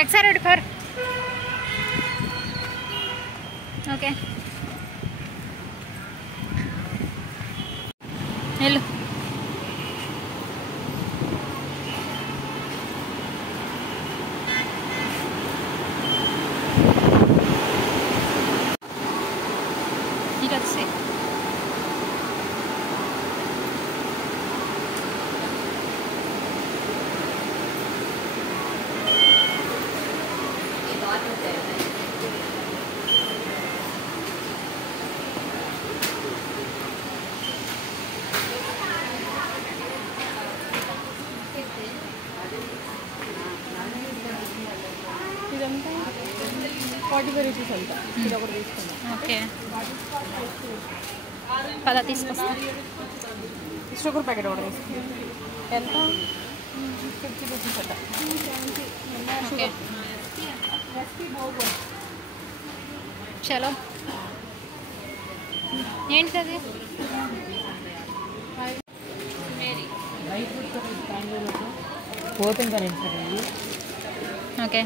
Excited for okay. Hello. Let's see. ఇదంతా 45 rupees అంట. ఇది ఒకటి తీసుకుందాం. ఓకే పద తీసుకొస్తా. షుగర్ ప్యాకెట్ ఒకటి తీసుకుందాం. ఎంత 50 రూపీస్ అంట. ఓకే చలో. ఏంటిది? ఓపెన్ కానీ సార్ ఇది. ఓకే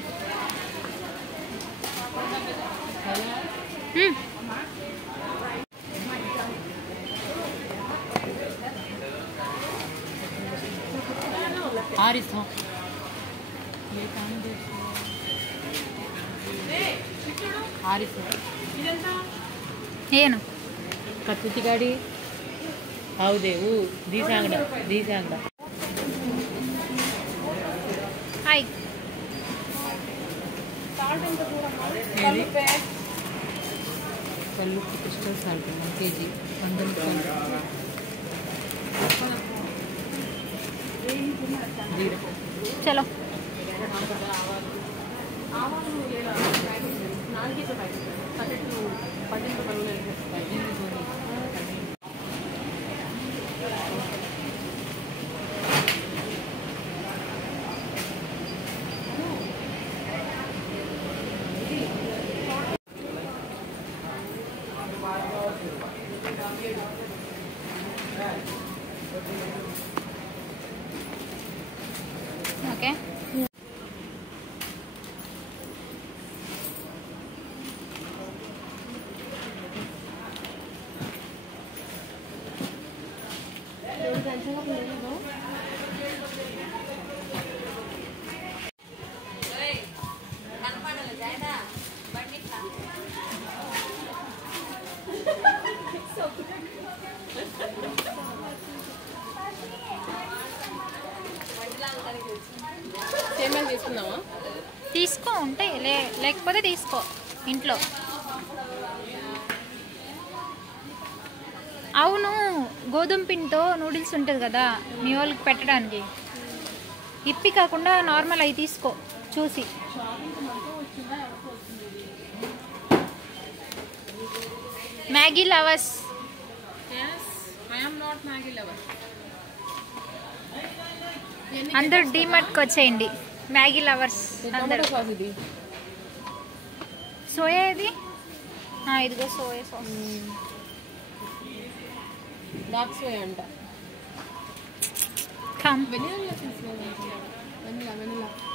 ఆరిస్తాం ಏನು ಕತ್ತುತಿ ಗಾಡಿ ಹೌದೇ ದೀಸಾಂಗಡ ದೀಸಾಂಗಡ ಹಾಯ್ కల్లుప్పు క్రిస్టల్ సాల్ట్ 1 kg 100 రూపాయలు. చలో ఓకే సేమియాలు తీసుకుందామా? తీసుకో ఉంటే లేకపోతే తీసుకో ఇంట్లో. అవును గోధుమ పిండితో నూడిల్స్ ఉంటుంది కదా మీ వాళ్ళకి పెట్టడానికి, ఇప్పి కాకుండా నార్మల్ అవి తీసుకో చూసి. Maggi lovers. అందరూ డీమార్ట్కి వచ్చేయండి. మ్యాగీ లవర్స్ అందరూ. సోయా ఇది ఇదిగో సోయా సాస్. డార్క్ సోయా అంట. Come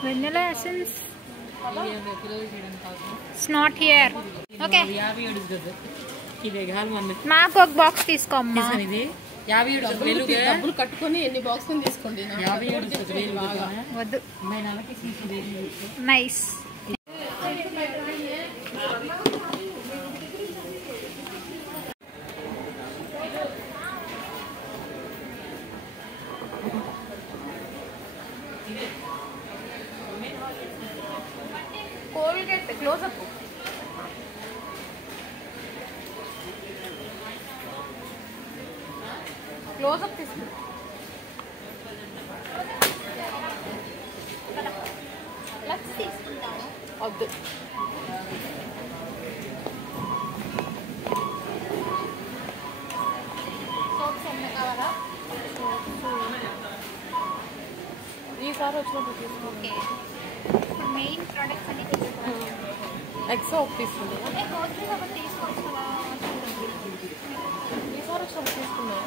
vanilla essence. It's not here. Okay నాకు ఒక బాక్స్ తీసుకోమ్మా. డబ్బులు కట్టుకొని ఎన్ని బాక్స్ తీసుకోండి. వద్దు. నైస్. కోల్గేట్ క్లోజప్ క్లోజప్ తీసుకుంటా. వద్దు. కావాలా? ఈసారి వచ్చినప్పుడు తీసుకో. మెయిన్ ప్రొడక్ట్స్ అన్ని ఎక్సో తీసుకుంది. ఈసారి వచ్చినప్పుడు తీసుకున్నాం.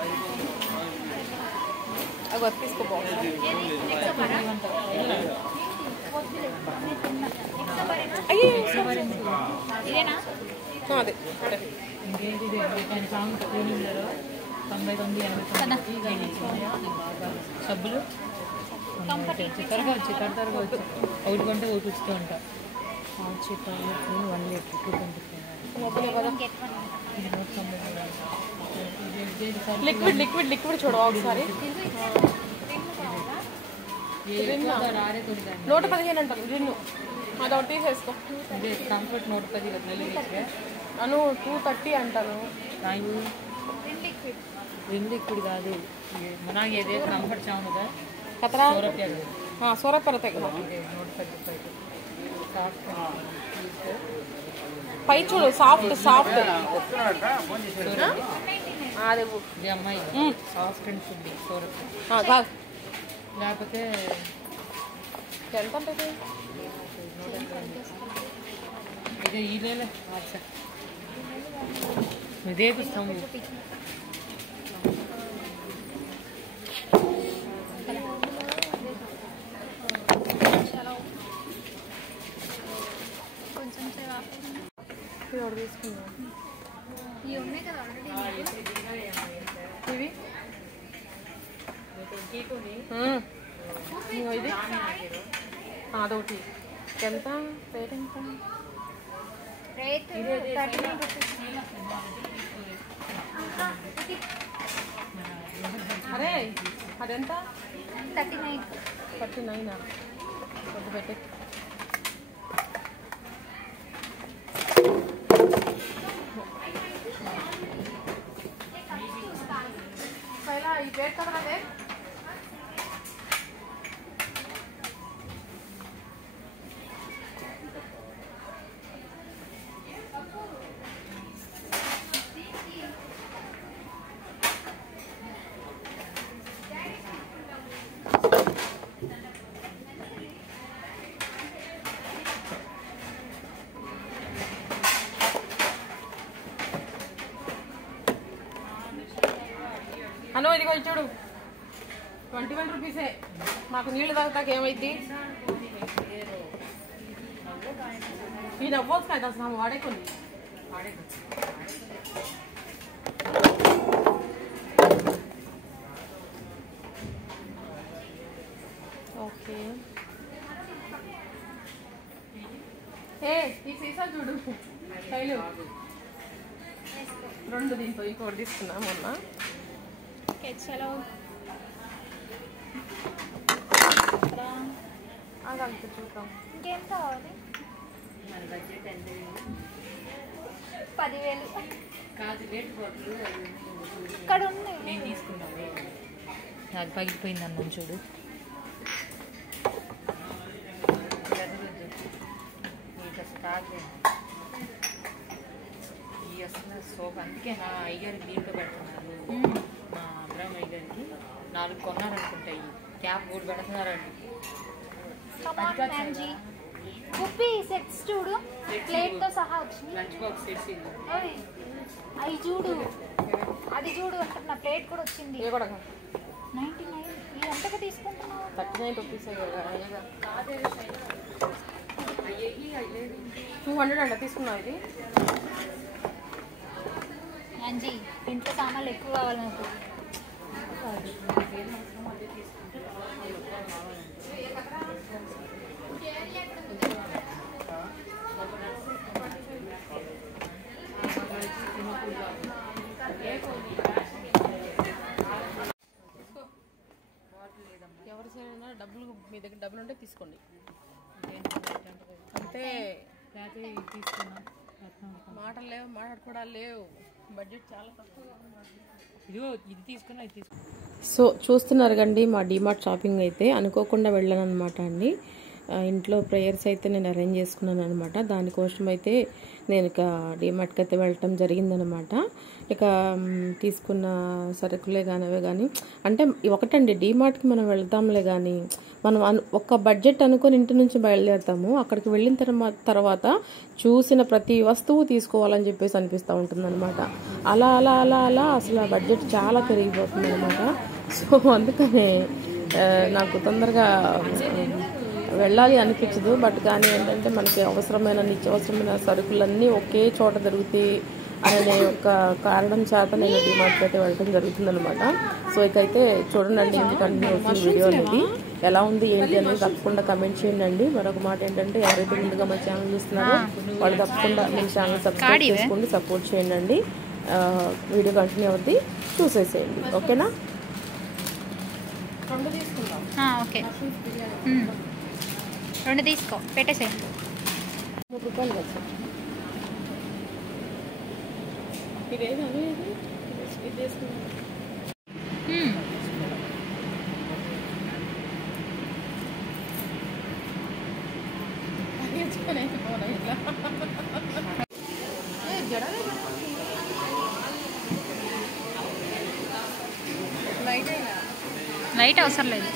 అవి తీసుకో బాగుంది. ఇదేనా అదే ఇంకేంటి సాంగ్ క్లీనింగ్లో 99 సబ్బులు త్వరగా వచ్చి త్వరగా వచ్చి ఒకటి కొంటే ఒకటి ఇస్తూ ఉంటా చికెన్ 1 లీటర్ 2 లిక్విడ్ చూడవా ఒకసారి 115 అంటారు రిన్ను అది ఒకటి తీసేసుకో కంఫర్ట్ 110 అను 230 అంటాను విమ్ లిక్విడ్ కాదు మనకి ఏదే కంఫర్ట్ చావునుగా కతరా సోరపర తెగ 110 పై చూడు సాఫ్ట్ అదే ఇది అమ్మాయి సాఫ్ట్ అండ్ ఫుడ్ సోరప్ లేకపోతే ఎంత ఉంటుంది ఇదే ఇదేలే ఇదే పుస్తకం కొంచెం ఎవరు తీసుకున్నాం ఇవి ఉన్నాయి కదా ఆల్రెడీ ఇవి ఇది అదొకటి ఎంత రేట్ ఎంత రేట్ 39 రూపీస్. అరే అదెంత 39 కొద్ది పెట్టి ఈ పేరు కదా అదే అను ఇదిగో చూడు 21 రూపీసే మాకు నీళ్ళు తాగుతాక ఏమైంది ఇది అవ్వచ్చు కదా అసలు వాడేకుంది ఓకే ఈ సీసా చూడు శైలు 2 దీంతో ఇంకోటి తీసుకున్నా మొన్న చలో అదంతా చూద్దాం ఇంకేం కావాలి 10,000 కాదు రేట్ బాటిల్ ఇక్కడ ఉంది నేను తీసుకున్నాను అది పగిలిపోయింది అన్నం చూడు స్టాక్ ఈ అసలు సోప్ అందుకే నా అయ్యగారికి దీంట్లో పెడుతున్నారు మా అబ్రాహ్మ అయ్యగారికి 4 కొన్నారనుకుంటాయి క్యాప్ కూడా పెడుతున్నారండి కుప్పి సెట్స్ చూడు ప్లేట్ తో సహా వచ్చింది లంచ్ బాక్స్ సెట్స్ అవి చూడు అది చూడు అంటున్నా ప్లేట్ కూడా వచ్చింది ఏ కూడా 99 ఇది ఎంతగా తీసుకుంటున్నావు 39 రూపీస్ 200 అంట తీసుకున్నావు ఇది అంజీ ఇంట్లో సామాన్లు ఎక్కువ కావాలి నాకు ఎవరిసైనా డబ్బులు మీ దగ్గర డబ్బులు ఉంటే తీసుకోండి అంతే తీసుకున్నా మాటలు లేవు మాట్లాడుకోవడాలు లేవు బడ్జెట్ చాలా తక్కువగా ఇదిగో ఇది తీసుకున్నా ఇది తీసుకున్నా సో చూస్తున్నారు కండి మా డిమార్ట్ షాపింగ్ అయితే అనుకోకుండా వెళ్ళాను అనమాట అండి ఇంట్లో ప్రేయర్స్ అయితే నేను అరేంజ్ చేసుకున్నాను అనమాట దానికోసం అయితే నేను ఇక డిమార్ట్కి అయితే వెళ్ళటం జరిగిందనమాట ఇక తీసుకున్న సరుకులే కానీ అవే కానీ అంటే ఒకటండి డిమార్ట్కి మనం వెళ్తాంలే కానీ మనం ఒక బడ్జెట్ అనుకొని ఇంటి నుంచి బయలుదేరుతాము అక్కడికి వెళ్ళిన తర్వాత చూసిన ప్రతి వస్తువు తీసుకోవాలని చెప్పేసి అనిపిస్తూ ఉంటుంది అనమాట అలా అలా అలా అలా అసలు ఆ బడ్జెట్ చాలా పెరిగిపోతుంది అనమాట సో అందుకనే నాకు తొందరగా వెళ్ళాలి అనిపించదు. బట్ కానీ ఏంటంటే మనకి అవసరమైన నిత్యావసరమైన సరుకులన్నీ ఒకే చోట దొరుకుతాయి అనే ఒక కారణం చేత నేను డిమార్ట్కి అయితే వెళ్ళడం జరుగుతుందనమాట. సో ఇకైతే చూడండి, ఇంక కంటిన్యూ అవుతుంది వీడియో అనేది. ఎలా ఉంది ఏంటి అనేది తప్పకుండా కమెంట్ చేయండి. మరొక మాట ఏంటంటే ఎవరైతే ముందుగా మా ఛానల్ చూస్తున్నారో వాళ్ళు తప్పకుండా మీ ఛానల్ సబ్స్క్రైబ్ చేసుకోండి, సపోర్ట్ చేయండి. వీడియో కంటిన్యూ అవుతుంది, చూసేసేయండి. ఓకేనా? ఓకే, 2 తీసుకో, పెట్టేసేయండి. 3 రూపాయలు కదా ఇదేనా? ఇది తీసుకున్నాను. లైట్ అవసరం లేదు.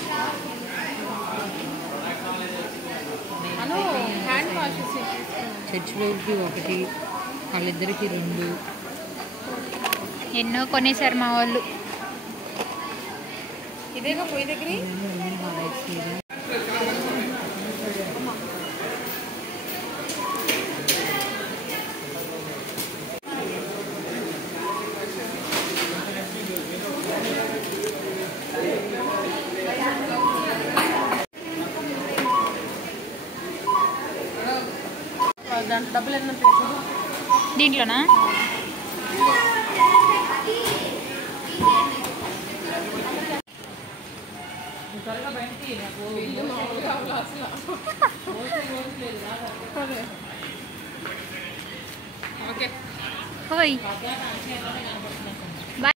చర్చిలోకి 1, వాళ్ళిద్దరికి 2. ఎన్నో కొనేసారు మా వాళ్ళు. ఇదేగా పోయి దగ్గర డబ్బులు ఎన్న దీంట్లోనా? ఓకే ఓయ్ బాయ్.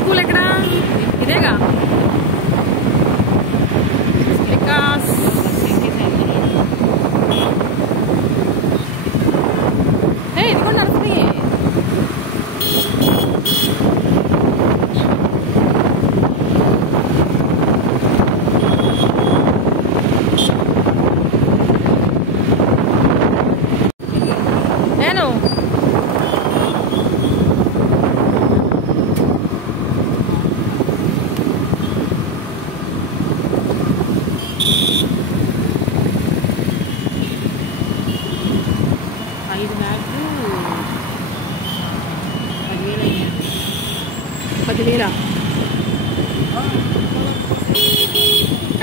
స్కూల్ ఎక్కడ? ఇదేగా వికాస్. ఇది కూడా నడుస్తుంది. నేను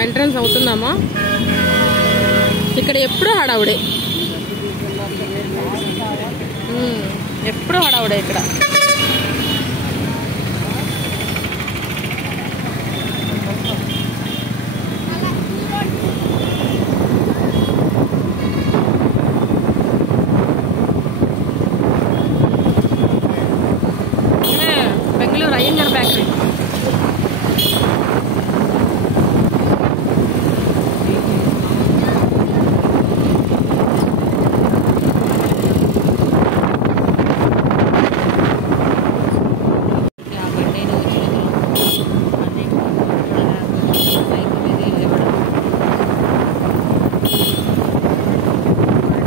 ఎంట్రన్స్ అవుతున్నామా? ఇక్కడ ఎప్పుడు హడావుడే, ఎప్పుడు హడావుడే ఇక్కడ. Bengaluru Iyengar bakery.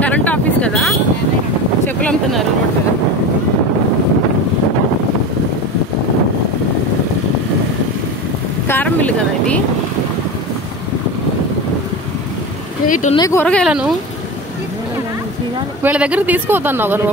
Current office కదా, చెప్పులు అమ్ముతున్నారు రోడ్ మీద. కారం మిల్లు కదా ఇది. ఇటు ఉన్నాయి కూరగాయలను వీళ్ళ దగ్గర తీసుకోవద్దన్నావు కదా.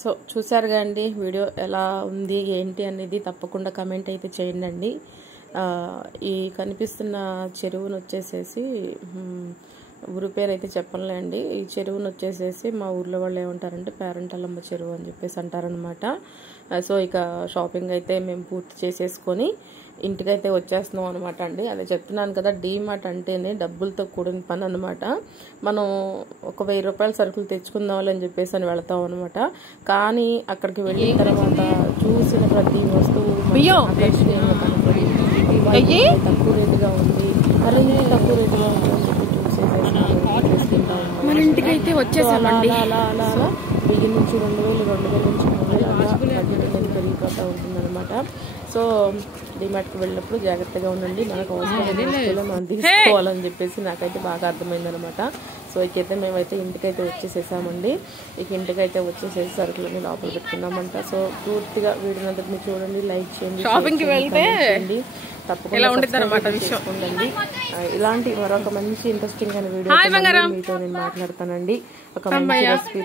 సో చూసారుగా అండి వీడియో ఎలా ఉంది ఏంటి అనేది తప్పకుండా కమెంట్ అయితే చేయండి. ఈ కనిపిస్తున్న చెరువును వచ్చేసేసి ఊరు పేరు అయితే చెప్పనులే అండి. ఈ చెరువును వచ్చేసేసి మా ఊర్లో వాళ్ళు ఏమంటారంటే పేరంటాలమ్మ చెరువు అని చెప్పేసి అంటారనమాట. సో ఇక షాపింగ్ అయితే మేము పూర్తి చేసేసుకొని ఇంటికైతే వచ్చేస్తున్నాం అనమాట అండి. అదే చెప్తున్నాను కదా, డీమార్ట్ అంటేనే డబ్బులతో కూడిన పని అనమాట. మనం ఒక 1000 రూపాయల సరుకులు తెచ్చుకుందాం అని చెప్పేసి అని వెళ్తాం అనమాట. కానీ అక్కడికి వెళ్ళిన తర్వాత చూసిన ప్రతి వస్తువు ఆకర్షణీయంగా కనపడి తక్కువ రేటుగా ఉంది, అలా తక్కువ రేటుగా ఉంది అని చెప్పి చూసేసేసుకుంటాం. మన ఇంటికి అయితే వచ్చేసామండి. అలా 1000 నుంచి 2000, 2000 నుంచి 3000 పెరిగిపోతూ ఉంటుంది అనమాట. సో డిమార్ట్కి వెళ్ళినప్పుడు జాగ్రత్తగా ఉండండి. మనకు అవసరమైన వస్తువులు మనం తీసుకోవాలని చెప్పేసి నాకైతే బాగా అర్థమైందనమాట. సో ఇకైతే మేమైతే ఇంటికైతే వచ్చేసేసామండి. ఇక ఇంటికైతే వచ్చేసేసి సరుకులన్నీ లోపల పెట్టుకున్నామంట. సో పూర్తిగా వీడియోనంతటిని చూడండి, లైక్ చేయండి, షాపింగ్కి వెళ్తే తప్పకుండా చేసుకోండి. ఇలాంటి మరొక మంచి ఇంట్రెస్టింగ్ అయిన వీడియో మీతో నేను మాట్లాడతానండి. ఒక మంచి రెసిపీ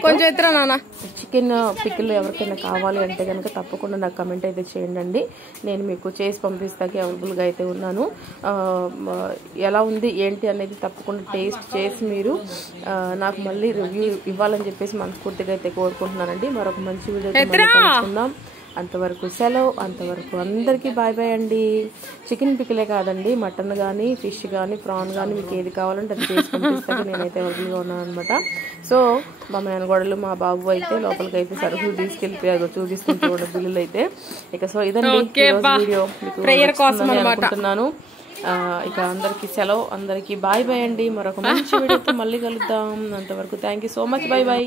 చికెన్ పికిల్ ఎవరికైనా కావాలి అంటే కనుక తప్పకుండా నాకు కమెంట్ అయితే చేయండి. నేను మీకు చేసి పంపిస్తాకి అవైలబుల్గా అయితే ఉన్నాను. ఎలా ఉంది ఏంటి అనేది తప్పకుండా టేస్ట్ చేసి మీరు నాకు మళ్ళీ రివ్యూ ఇవ్వాలని చెప్పేసి మనస్ఫూర్తిగా అయితే కోరుకుంటున్నానండి. మరొక మంచి వీడియో కలుసుకుందాం. అంతవరకు సెలవు. అంతవరకు అందరికీ బాయ్ బాయ్ అండి. చికెన్ పికిలే కాదండి, మటన్ కానీ, ఫిష్ కానీ, ప్రాన్ కానీ మీకు ఏది కావాలంటే అది చేసి పంపిస్తాక నేనైతే అవైలబుల్గా ఉన్నాను అనమాట. సో మా మేనగోడలు మా బాబు అయితే లోపలికి అయితే సరుకులు తీసుకెళ్ళిపోయారు, చూపిస్తుంది చూడండి బిల్లులు అయితే. ఇక సో ఇదండి వీడియో అనుకుంటున్నాను. ఇక అందరికీ సెలవు, అందరికీ బాయ్ బాయ్ అండి. మరొక మంచి వీడియోతో మళ్ళీ కలుద్దాం. అంతవరకు thank you so much. Bye bye.